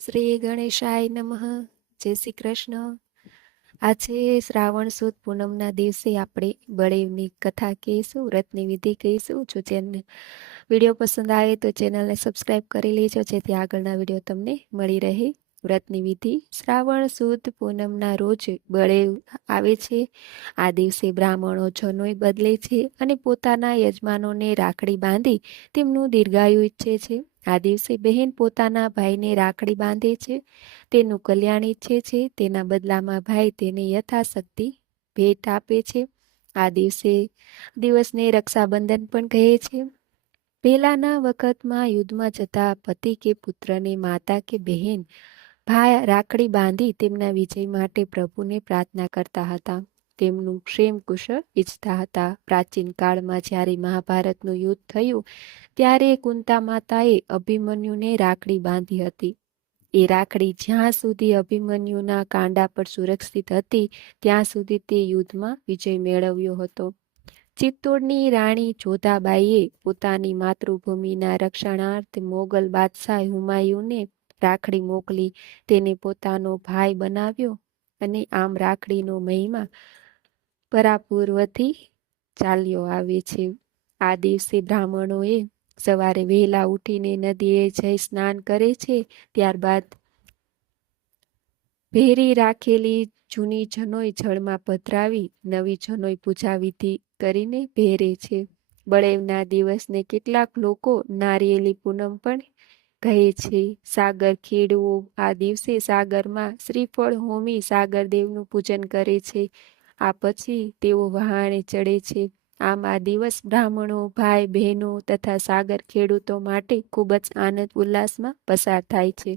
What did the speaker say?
શ્રી ગણેશાય નમઃ. જય શ્રી કૃષ્ણ. આજે શ્રાવણ સુદ પૂનમના દિવસે આપણે બળેવની કથા કહીશું, વ્રતની વિધિ કહીશું. જો ચેનલ વિડીયો પસંદ આવે તો ચેનલને સબસ્ક્રાઈબ કરી લેજો, જેથી આગળના વિડીયો તમને મળી રહે. વ્રતની વિધિ. શ્રાવણ સુદ પૂનમના રોજ બળેવ આવે છે. આ દિવસે બ્રાહ્મણો જનોઈ બદલે છે અને પોતાના યજમાનોને રાખડી બાંધી તેમનું દીર્ઘાયુ ઈચ્છે છે. આ દિવસે બહેન પોતાના ભાઈને રાખડી બાંધે છે, તેનું કલ્યાણ ઈચ્છે છે. તેના બદલામાં ભાઈ તેને યથાશક્તિ ભેટ આપે છે. આ દિવસને રક્ષાબંધન પણ કહે છે. પહેલાના વખતમાં યુદ્ધમાં જતા પતિ કે પુત્રને માતા કે બહેન ભાઈ રાખડી બાંધી તેમના વિજય માટે પ્રભુને પ્રાર્થના કરતા હતા. તેમનું ક્ષેમ કુશળ ઈચ્છતા હતા. પ્રાચીન કાળમાં જ્યારે મહાભારતનું યુદ્ધ થયું ત્યારે કુંતા માતાએ અભિમન્યુને રાખડી બાંધી હતી. એ રાખડી જ્યાં સુધી અભિમન્યુના કાંડા પર સુરક્ષિત હતી ત્યાં સુધી તે યુદ્ધમાં વિજય મેળવ્યો હતો. ચિત્તોડની રાણી જોધાબાઈએ પોતાની માતૃભૂમિના રક્ષણાર્થે મોગલ બાદશાહ હુમાયુને રાખડી મોકલી, તેને પોતાનો ભાઈ બનાવ્યો અને આમ રાખડીનો મહિમા પરાપૂર્વથી ચાલ્યો આવે છે. આ દિવસે બ્રાહ્મણોએ સવારે વહેલા ઉઠીને નદીએ જઈ સ્નાન કરે છે. ત્યારબાદ ભેરી રાખેલી જૂની જનોઈ જળમાં પધરાવી નવી જનોઈ પૂજા વિધિ કરીને ભેરે છે. બળેવના દિવસને કેટલાક લોકો નારિયેલી પૂનમ પણ કહે છે. સાગર ખેડૂઓ આ દિવસે સાગરમાં શ્રીફળ હોમી સાગરદેવનું પૂજન કરે છે. આ પછી તેઓ વહાણે ચડે છે. આમ આ દિવસ બ્રાહ્મણો, ભાઈ બહેનો તથા સાગર ખેડૂતો માટે ખૂબ જ આનંદ ઉલ્લાસમાં પસાર થાય છે.